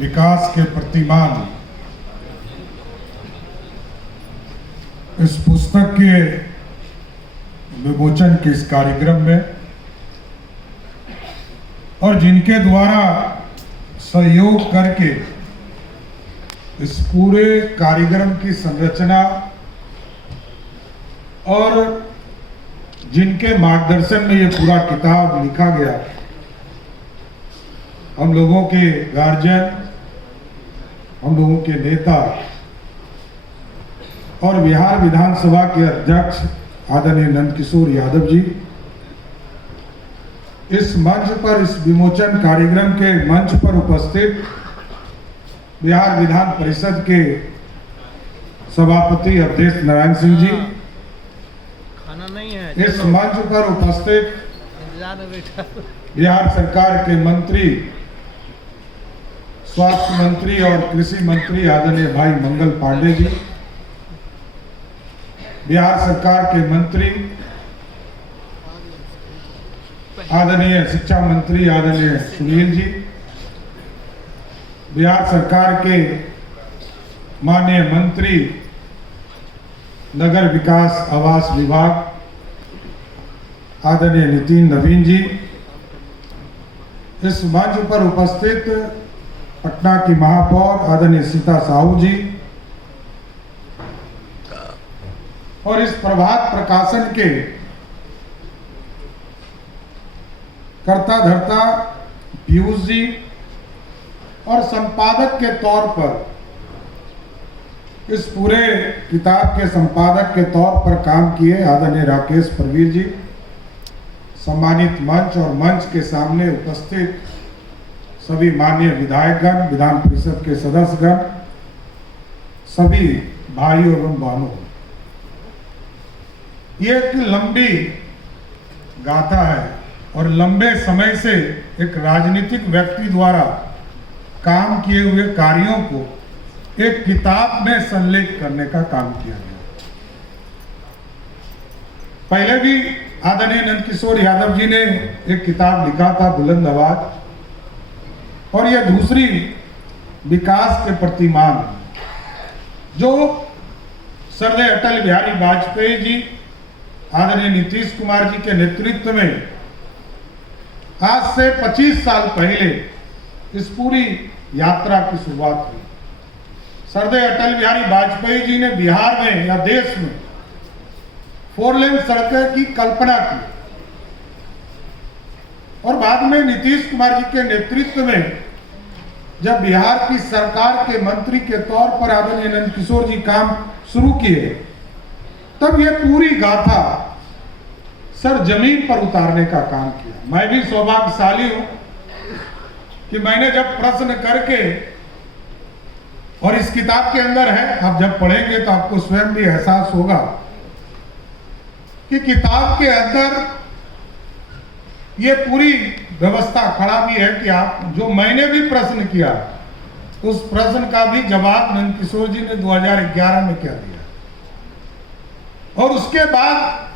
विकास के प्रतिमान इस पुस्तक के विमोचन के इस कार्यक्रम में और जिनके द्वारा सहयोग करके इस पूरे कार्यक्रम की संरचना और जिनके मार्गदर्शन में ये पूरा किताब लिखा गया, हम लोगों के गार्जियन, हम लोगों के नेता और बिहार विधानसभा के अध्यक्ष आदरणीय नंदकिशोर यादव जी, इस मंच पर, इस विमोचन कार्यक्रम के मंच पर उपस्थित बिहार विधान परिषद के सभापति अवधेश नारायण सिंह जी, खाना नहीं है, इस मंच पर उपस्थित बिहार सरकार के मंत्री, स्वास्थ्य मंत्री और कृषि मंत्री आदरणीय भाई मंगल पांडे जी, बिहार सरकार के मंत्री आदरणीय शिक्षा मंत्री आदरणीय सुनील जी, बिहार सरकार के माननीय मंत्री नगर विकास आवास विभाग आदरणीय नितिन नवीन जी, इस मंच पर उपस्थित पटना की महापौर आदरणीय सीता साहू जी और इस प्रभात प्रकाशन के कर्ता धर्ता पीयूष जी और संपादक के तौर पर, इस पूरे किताब के संपादक के तौर पर काम किए आदरणीय राकेश प्रवीर जी, सम्मानित मंच और मंच के सामने उपस्थित सभी माननीय विधायकगण, विधान परिषद के सदस्यगण, सभी भाइयों एवं बहनों, ये एक लंबी गाथा है और लंबे समय से एक राजनीतिक व्यक्ति द्वारा काम किए हुए कार्यों को एक किताब में संलेख करने का काम किया गया। पहले भी आदरणीय नंदकिशोर यादव जी ने एक किताब लिखा था बुलंद आवाज, और यह दूसरी विकास के प्रतिमान, जो सरदार अटल बिहारी वाजपेयी जी, आदरणीय नीतीश कुमार जी के नेतृत्व में आज से 25 साल पहले इस पूरी यात्रा की शुरुआत हुई। सरदार अटल बिहारी वाजपेयी जी ने बिहार में या देश में 4 लेन सड़कें की कल्पना की और बाद में नीतीश कुमार जी के नेतृत्व में जब बिहार की सरकार के मंत्री के तौर पर आदरणीय नंदकिशोर जी काम शुरू किए, तब ये पूरी गाथा सर जमीन पर उतारने का काम किया। मैं भी सौभाग्यशाली हूं कि मैंने जब प्रश्न करके, और इस किताब के अंदर है, आप जब पढ़ेंगे तो आपको स्वयं भी एहसास होगा कि किताब के अंदर ये पूरी व्यवस्था खड़ा भी है कि आप जो मैंने भी प्रश्न किया, उस प्रश्न का भी जवाब नंदकिशोर जी ने 2011 में क्या दिया। और उसके बाद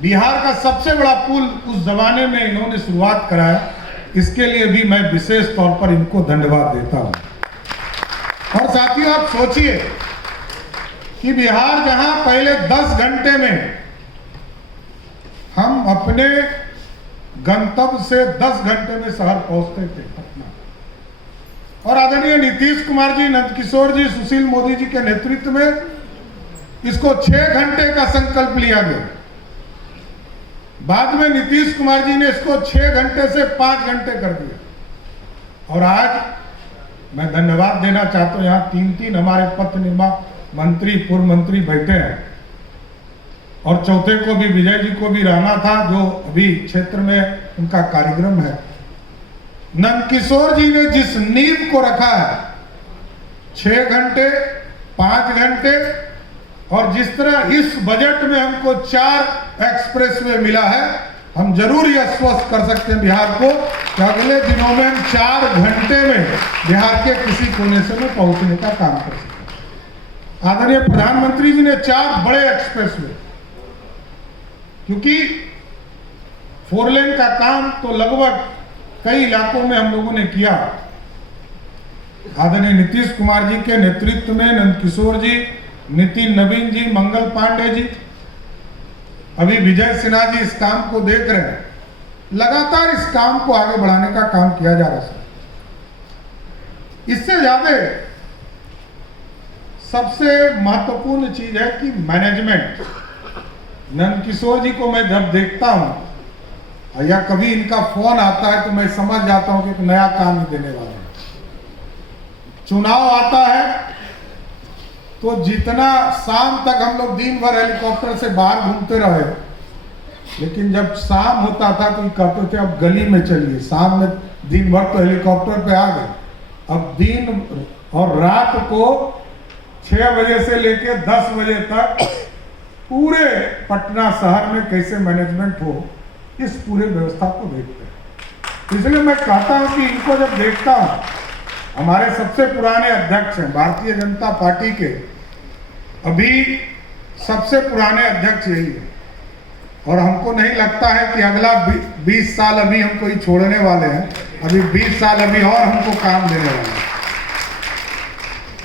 बिहार का सबसे बड़ा पुल उस जमाने में इन्होंने शुरुआत कराया, इसके लिए भी मैं विशेष तौर पर इनको धन्यवाद देता हूं। और साथियों, आप सोचिए कि बिहार जहां पहले 10 घंटे में हम अपने गंतव्य से 10 घंटे में शहर पहुंचते थे पटना, और आदरणीय नीतीश कुमार जी, नंदकिशोर जी, सुशील मोदी जी के नेतृत्व में इसको 6 घंटे का संकल्प लिया गया। बाद में नीतीश कुमार जी ने इसको 6 घंटे से 5 घंटे कर दिया। और आज मैं धन्यवाद देना चाहता हूं, यहाँ 3 हमारे पथ निर्माण मंत्री, पूर्व मंत्री बैठे हैं, और चौथे को भी विजय जी को भी रहना था, जो अभी क्षेत्र में उनका कार्यक्रम है। नंदकिशोर जी ने जिस नींव को रखा है, 6 घंटे, 5 घंटे, और जिस तरह इस बजट में हमको 4 एक्सप्रेसवे मिला है, हम जरूर यह आश्वस्त कर सकते हैं बिहार को कि अगले दिनों में हम 4 घंटे में बिहार के किसी कोने से में पहुंचने का काम कर सकते हैं। आदरणीय प्रधानमंत्री जी ने 4 बड़े एक्सप्रेसवे, क्योंकि 4 लेन का काम तो लगभग कई इलाकों में हम लोगों ने किया, आदरणीय नीतीश कुमार जी के नेतृत्व में नंदकिशोर जी, नितिन नवीन जी, मंगल पांडे जी, अभी विजय सिन्हा जी इस काम को देख रहे हैं। लगातार इस काम को आगे बढ़ाने का काम किया जा रहा है। इससे ज्यादा सबसे महत्वपूर्ण चीज है कि मैनेजमेंट। नंदकिशोर जी को मैं जब देखता हूं या कभी इनका फोन आता है तो मैं समझ जाता हूं कि एक नया काम ही देने वाला है। चुनाव आता है तो जितना शाम तक हम लोग दिन भर हेलीकॉप्टर से बाहर घूमते रहे, लेकिन जब शाम होता था तो ये कहते थे अब गली में चलिए। शाम में दिन भर तो हेलीकॉप्टर पे आ गए, अब दिन और रात को 6 बजे से लेकर 10 बजे तक पूरे पटना शहर में कैसे मैनेजमेंट हो, इस पूरे व्यवस्था को देखते हैं। इसलिए मैं कहता हूं कि इनको जब देखता हूं, हमारे सबसे पुराने अध्यक्ष हैं भारतीय जनता पार्टी के, अभी सबसे पुराने अध्यक्ष यही है, और हमको नहीं लगता है कि अगला 20 साल अभी हमको ही छोड़ने वाले हैं। अभी 20 साल अभी और हमको काम देने वाले हैं।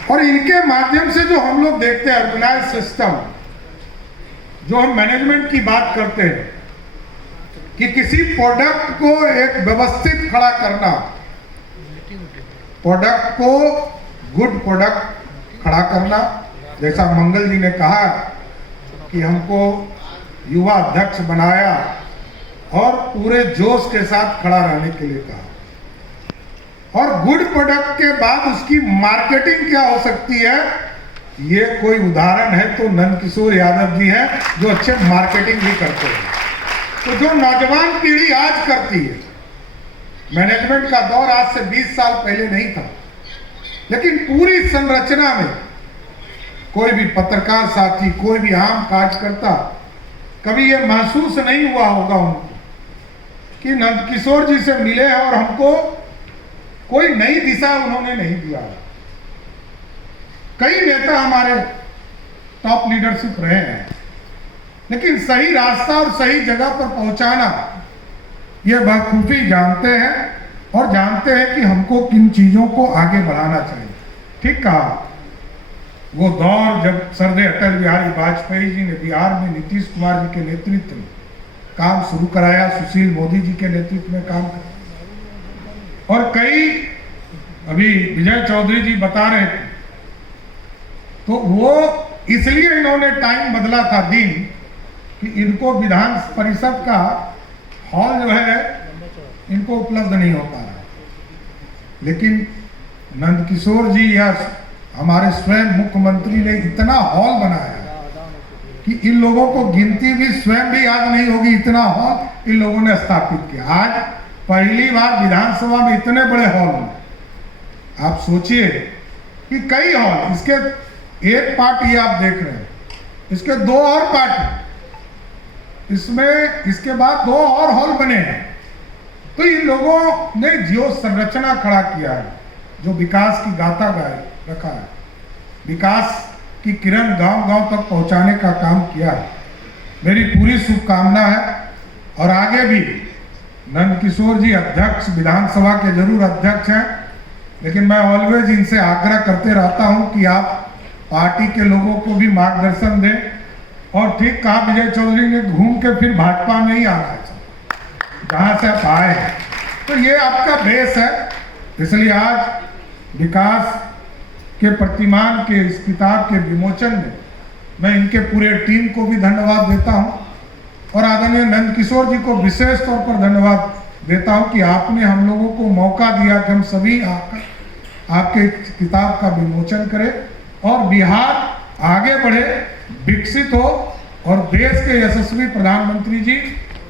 और इनके माध्यम से जो हम लोग देखते हैं ऑर्गेनाइज सिस्टम, जो हम मैनेजमेंट की बात करते हैं कि किसी प्रोडक्ट को एक व्यवस्थित खड़ा करना, प्रोडक्ट को गुड प्रोडक्ट खड़ा करना, जैसा मंगल जी ने कहा कि हमको युवा अध्यक्ष बनाया और पूरे जोश के साथ खड़ा रहने के लिए कहा, और गुड प्रोडक्ट के बाद उसकी मार्केटिंग क्या हो सकती है, ये कोई उदाहरण है तो नंदकिशोर यादव जी हैं जो अच्छे मार्केटिंग भी करते हैं। तो जो नौजवान पीढ़ी आज करती है, मैनेजमेंट का दौर आज से 20 साल पहले नहीं था, लेकिन पूरी संरचना में कोई भी पत्रकार साथी, कोई भी आम कार्यकर्ता कभी ये महसूस नहीं हुआ होगा उनको कि नंदकिशोर जी से मिले हैं और हमको कोई नई दिशा उन्होंने नहीं दिया। कई नेता हमारे टॉप लीडरशिप रहे हैं, लेकिन सही रास्ता और सही जगह पर पहुंचाना ये बखूबी जानते हैं, और जानते हैं कि हमको किन चीजों को आगे बढ़ाना चाहिए। ठीक कहा, वो दौर जब सरदे अटल बिहारी वाजपेयी जी ने बिहार में नीतीश कुमार जी के नेतृत्व में काम शुरू कराया, सुशील मोदी जी के नेतृत्व में काम कराया, और कई अभी विजय चौधरी जी बता रहे थे, तो वो इसलिए इन्होंने टाइम बदला था दिन, कि इनको विधान परिषद का हॉल जो है इनको उपलब्ध नहीं हो पा रहा। लेकिन नंदकिशोर जी या हमारे स्वयं मुख्यमंत्री ने इतना हॉल बनाया कि इन लोगों को गिनती भी स्वयं भी याद नहीं होगी, इतना हॉल इन लोगों ने स्थापित किया। आज पहली बार विधानसभा में इतने बड़े हॉल में, आप सोचिए कि कई हॉल, इसके एक पार्ट ये आप देख रहे हैं, इसके 2 और पार्ट हैं, इसमें इसके बाद 2 और हॉल बने हैं। तो इन लोगों ने जो संरचना खड़ा किया है, जो विकास की गाथा गाए रखा है, विकास की किरण गांव-गांव तक पहुंचाने का काम किया है। मेरी पूरी शुभकामना है, और आगे भी नंदकिशोर जी अध्यक्ष, विधानसभा के जरूर अध्यक्ष हैं, लेकिन मैं ऑलवेज इनसे आग्रह करते रहता हूं कि आप पार्टी के लोगों को भी मार्गदर्शन दें। और ठीक कहा विजय चौधरी ने, घूम के फिर भाजपा में ही आना चाहिए जहां से आप आए हैं। तो ये आपका बेस है। इसलिए आज विकास के प्रतिमान के इस किताब के विमोचन में मैं इनके पूरे टीम को भी धन्यवाद देता हूं, और आदरणीय नंदकिशोर जी को विशेष तौर पर धन्यवाद देता हूं कि आपने हम लोगों को मौका दिया कि हम सभी आकर आपके किताब का विमोचन करें, और बिहार आगे बढ़े, विकसित हो, और देश के यशस्वी प्रधानमंत्री जी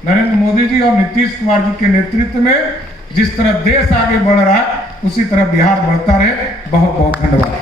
नरेंद्र मोदी जी और नीतीश कुमार जी के नेतृत्व में जिस तरह देश आगे बढ़ रहा है, उसी तरह बिहार बढ़ता रहे। बहुत बहुत धन्यवाद।